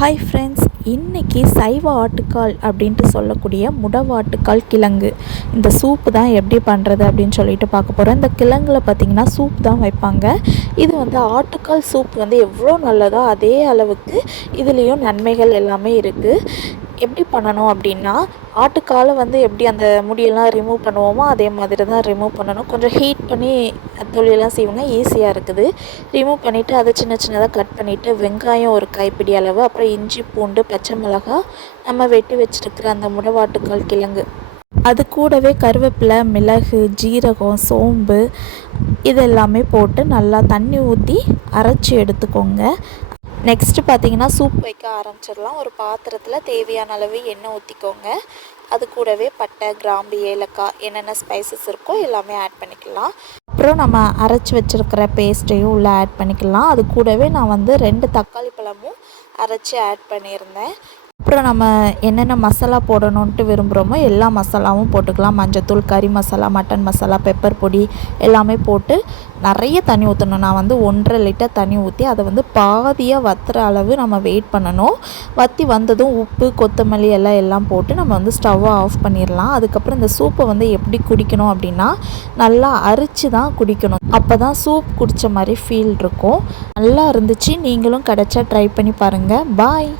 Hi friends இன்றைக்கி சைவ ஆட்டுக்கால் அப்படின்ட்டு சொல்லக்கூடிய முடவாட்டுக்கால் கிழங்கு. இந்த சூப்பு தான் எப்படி பண்ணுறது அப்படின்னு சொல்லிட்டு பார்க்க போகிறோம் இந்த கிழங்குல பார்த்திங்கன்னா சூப் தான் வைப்பாங்க. இது வந்து ஆட்டுக்கால் சூப் வந்து எவ்வளோ நல்லதோ அதே அளவுக்கு இதுலேயும் நன்மைகள் எல்லாமே இருக்குது எப்படி பண்ணணும் அப்படின்னா ஆட்டுக்காலை வந்து எப்படி அந்த முடியெல்லாம் ரிமூவ் பண்ணுவோமோ அதே மாதிரி தான் ரிமூவ் பண்ணணும். கொஞ்சம் ஹீட் பண்ணி தொழிலெல்லாம் செய்வாங்க ஈஸியாக இருக்குது. ரிமூவ் பண்ணிவிட்டு அதை சின்ன சின்னதாக கட் பண்ணிவிட்டு வெங்காயம் ஒரு கைப்பிடி அளவு அப்புறம் இஞ்சி பூண்டு பச்சை மிளகாய் நம்ம வெட்டி வச்சுருக்கிற அந்த முடவாட்டுக்கால் கிழங்கு. அது கூடவே கருவேப்பிலை மிளகு ஜீரகம் சோம்பு இதெல்லாமே போட்டு நல்லா தண்ணி ஊற்றி அரைச்சி எடுத்துக்கோங்க. நெக்ஸ்ட்டு பார்த்தீங்கன்னா சூப் வைக்க ஆரம்பிச்சிடலாம். ஒரு பாத்திரத்தில் தேவையான அளவு எண்ணெய் ஊற்றிக்கோங்க அது கூடவே பட்டை கிராம்பு ஏலக்காய் என்னென்ன ஸ்பைசஸ் இருக்கோ எல்லாமே ஆட் பண்ணிக்கலாம். அப்புறம் நம்ம அரைச்சி வச்சுருக்கிற பேஸ்ட்டையும் உள்ளே ஆட் பண்ணிக்கலாம். அது கூடவே நான் வந்து ரெண்டு தக்காளி பழமும் அரைச்சி ஆட் பண்ணியிருந்தேன். அப்புறம் நம்ம என்னென்ன மசாலா போடணுன்ட்டு விரும்புகிறோமோ எல்லா மசாலாவும் போட்டுக்கலாம். மஞ்சத்தூள் கறி மசாலா மட்டன் மசாலா பெப்பர் பொடி எல்லாமே போட்டு நிறைய தண்ணி ஊற்றணும் நான் வந்து ஒன்றரை லிட்டர் தண்ணி ஊற்றி அதை வந்து பாதியாக வத்துற அளவு நம்ம வெயிட் பண்ணணும். வற்றி வந்ததும் உப்பு கொத்தமல்லி எல்லாம் எல்லாம் போட்டு நம்ம வந்து ஸ்டவ்வை ஆஃப் பண்ணிடலாம் அதுக்கப்புறம் இந்த சூப்பை வந்து எப்படி குடிக்கணும் அப்படின்னா நல்லா அரிச்சு தான் குடிக்கணும். அப்போ தான் சூப் குடித்த மாதிரி ஃபீல் இருக்கும். நல்லா இருந்துச்சு. நீங்களும் கிடச்சா ட்ரை பண்ணி பாருங்கள் பாய்